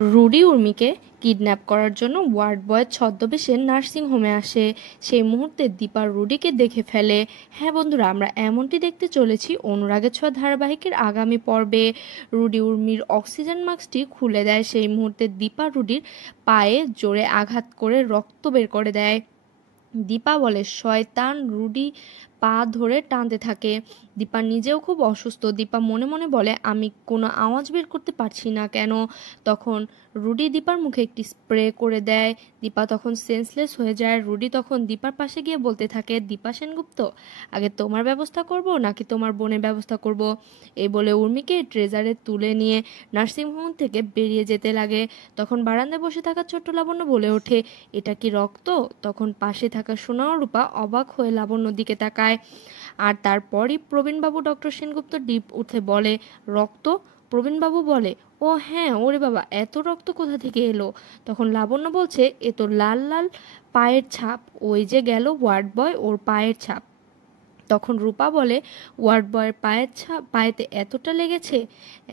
Rudi উর্মিকে kidnap করার জন্য ward boy ছদ্মবেশে নার্সিং হোমে আসে। সেই মুহূর্তে দীপা রুডিকে দেখে ফেলে। হ্যাঁ বন্ধুরা, আমরা এমনটি দেখতে চলেছি অনুরাগের ছোঁয়া ধারাবাহিকের আগামী পর্বে। রুডি উর্মির অক্সিজেন মাস্কটি খুলে দেয়। সেই মুহূর্তে দীপা রুডির পায়ে জোরে আঘাত করে রক্ত বের করে দেয়। দীপা বলে শয়তান। রুডি পা ধরে টানতে থাকে। দীপা নিজেও খুব অসুস্থ। দীপা মনে মনে বলে আমি কোনো আওয়াজ বের করতে পারছি না কেন। তখন রুডি দীপার মুখে একটি স্প্রে করে দেয়। দীপা তখন সেন্সলেস হয়ে যায়। রুডি তখন দীপার পাশে গিয়ে বলতে থাকে, দীপা সেনগুপ্ত, আগে তোমার ব্যবস্থা করব নাকি তোমার বোনের ব্যবস্থা করব। এই বলে উর্মিকে ট্রেজারে তুলে নিয়ে নার্সিংহোম থেকে বেরিয়ে যেতে লাগে। তখন বারান্দায় বসে থাকা ছোট্ট লাবণ্য বলে ওঠে, এটা কি রক্ত? তখন পাশে থাকা সোনা ও রূপা অবাক হয়ে লাবণ্যর দিকে তাকায়। আর তারপরই প্রবীণবাবু ডক্টর সেনগুপ্ত ডিপ উঠে বলে, রক্ত? প্রবীণবাবু বলে, ও হ্যাঁ, ওরে বাবা, এত রক্ত কোথা থেকে এলো? তখন লাবণ্য বলছে, এ তো লাল লাল পায়ের ছাপ, ওই যে গেল ওয়ার্ড বয়, ওর পায়ের ছাপ। তখন রূপা বলে, ওয়ার্ড বয়ের পায়েতে এতটা লেগেছে,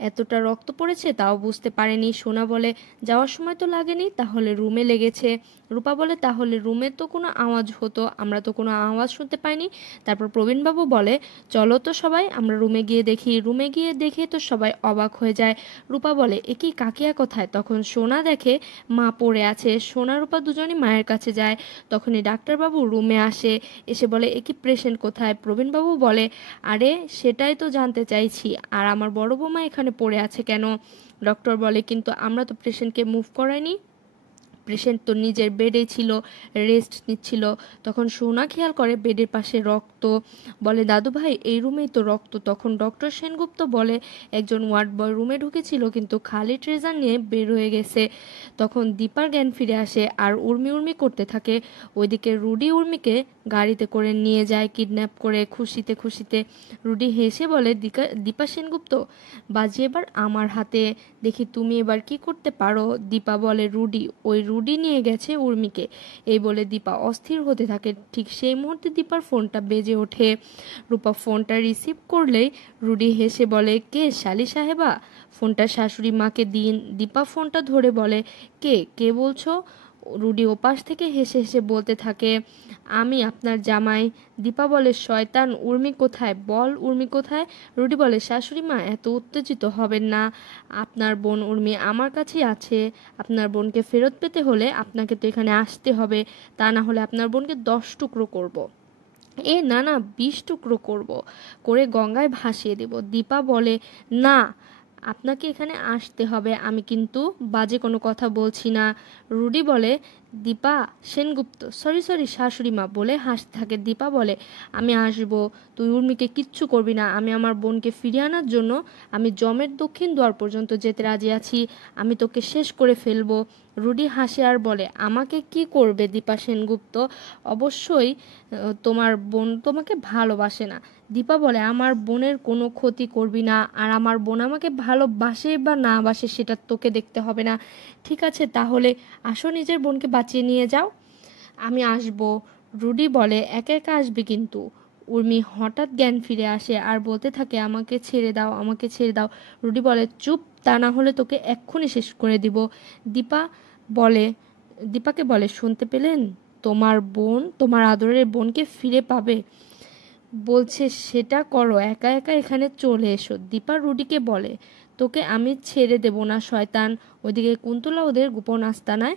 এতটা রক্ত পড়েছে, তাও বুঝতে পারেনি। সোনা বলে, যাওয়ার সময় তো লাগেনি, তাহলে রুমে লেগেছে। রূপা বলে, তাহলে রুমে তো কোনো আওয়াজ হতো, আমরা তো কোনো আওয়াজ শুনতে পাইনি। তারপর প্রবীণবাবু বলে, চলো তো সবাই আমরা রুমে গিয়ে দেখি। রুমে গিয়ে দেখে তো সবাই অবাক হয়ে যায়। রূপা বলে, এ কি কাকিয়া কোথায়? তখন সোনা দেখে মা পড়ে আছে। সোনা রূপা দুজনই মায়ের কাছে যায়। তখনই ডাক্তারবাবু রুমে আসে। এসে বলে, এ কি পেশেন্ট কোথায়? প্রবীণবাবু বলে, আরে সেটাই তো জানতে চাইছি, আর আমার বড় বৌমা এখানে পড়ে আছে কেন? ডক্টর বলে, কিন্তু আমরা তো পেশেন্টকে মুভ করাইনি, পেশেন্ট তো নিজের বেডেই ছিল, রেস্ট নিচ্ছিল। তখন সোনা খেয়াল করে বেডের পাশে রক্ত। বলে, দাদু ভাই, এই রুমেই তো রক্ত। তখন ডক্টর সেনগুপ্ত বলে, একজন ওয়ার্ড বয় রুমে ঢুকেছিল কিন্তু খালি ট্রেজার নিয়ে বের হয়ে গেছে। তখন দীপার জ্ঞান ফিরে আসে আর উর্মি উর্মি করতে থাকে। ওইদিকে রুডি উর্মিকে গাড়িতে করে নিয়ে যায় কিডন্যাপ করে। খুশিতে খুশিতে রুডি হেসে বলে, দীপা সেনগুপ্ত, বাজি এবার আমার হাতে, দেখি তুমি এবার কি করতে পারো। দীপা বলে, রুডি, ওই রুডি নিয়ে গেছে উর্মিকে। এই বলে দীপা অস্থির হতে থাকে। ঠিক সেই মুহূর্তে দীপার ফোনটা বেজে ওঠে। রূপা ফোনটা রিসিভ করলেই রুডি হেসে বলে, কে শালি সাহেবা? ফোনটা শাশুড়ি মাকে দিন। দীপা ফোনটা ধরে বলে, কে কে বলছো? রুডি ওপাশ থেকে হেসে হেসে বলতে থাকে, আমি আপনার জামাই। দীপা বলে, শয়তান, উর্মি কোথায়? বল উর্মি কোথায়? রুডি বলে, শাশুড়ি মা, এত উত্তেজিত হবেন না, আপনার বোন উর্মি আমার কাছেই আছে। আপনার বোনকে ফেরত পেতে হলে আপনাকে তো এখানে আসতে হবে, তা না হলে আপনার বোনকে 10 টুকরো করব। এ না না, 20 টুকরো করব, করে গঙ্গায় ভাসিয়ে দেব। দীপা বলে, না, আপনাকে এখানে আসতে হবে, আমি কিন্তু বাজে কোনো কথা বলছি না। রুডি বলে, দীপা সেনগুপ্ত, সরি সরি শাশুড়ি মা, বলে হাসতে থাকে। দীপা বলে, আমি আসব, তুই উর্মিকে কিচ্ছু করবি না। আমি আমার বোনকে ফিরিয়ে আনার জন্য আমি জমের দক্ষিণ দ্বার পর্যন্ত যেতে রাজি আছি, আমি তোকে শেষ করে ফেলবো। রুডি হাসে আর বলে, আমাকে কি করবে দীপা সেনগুপ্ত? অবশ্যই তোমার বোন তোমাকে ভালোবাসে না। দীপা বলে, আমার বোনের কোনো ক্ষতি করবি না, আর আমার বোন আমাকে ভালোবাসে বা না বাসে সেটা তোকে দেখতে হবে না। ঠিক আছে, তাহলে আসো, নিজের বোনকে বাঁচিয়ে নিয়ে যাও। আমি আসব। রুডি বলে, একা একা আসবি কিন্তু। উর্মি হঠাৎ জ্ঞান ফিরে আসে আর বলতে থাকে, আমাকে ছেড়ে দাও, আমাকে ছেড়ে দাও। রুডি বলে, চুপ, তা না হলে তোকে এক্ষুনি শেষ করে দিব। দীপা বলে দীপাকে বলে, শুনতে পেলেন? তোমার বোন, তোমার আদরের বোনকে ফিরে পাবে বলছে, সেটা করো, একা একা এখানে চলে এসো। দীপা রুডিকে বলে, তোকে আমি ছেড়ে দেব না শয়তান। ওইদিকে কুন্তলা ওদের গোপন আস্তানায়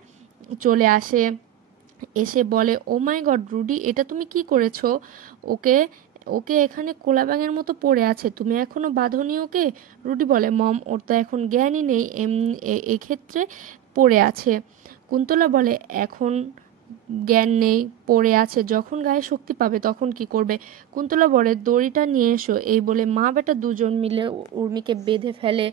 চলে আসে। এসে বলে, ও মাই গড রুডি, এটা তুমি কি করেছো? ওকে ওকে এখানে কোলাবাঙের মতো পড়ে আছে, তুমি এখনো বাঁধনি ওকে? রুডি বলে, মম, ওর তো এখন জ্ঞানই নেই, এক্ষেত্রে পড়ে আছে। কুন্তলা বলে, এখন জ্ঞান নেই, পড়ে আছে, যখন গায়ে শক্তি পাবে তখন কি করবে? কুন্তলা বলে, দড়িটা নিয়ে এসো। এই বলে মা বেটা দুজন মিলে উর্মিকে বেঁধে ফেলে।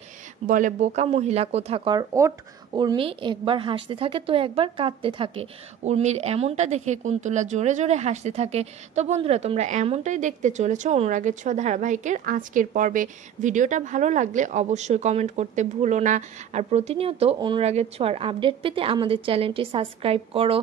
বলে, বোকা মহিলা কোথাকার, ওঠ। উর্মি একবার হাসতে থাকে তো একবার কাঁদতে থাকে। উর্মির এমনটা দেখে কুন্তলা জোরে জোরে হাসতে থাকে। তো বন্ধুরা, তোমরা এমনটাই দেখতে চলেছো অনুরাগের ছোঁয়া ধারাবাহিকের আজকের পর্বে। ভিডিওটা ভালো লাগলে অবশ্যই কমেন্ট করতে ভুলো না। আর প্রতিনিয়ত অনুরাগের ছোঁয়ার আপডেট পেতে আমাদের চ্যানেলটি সাবস্ক্রাইব করো।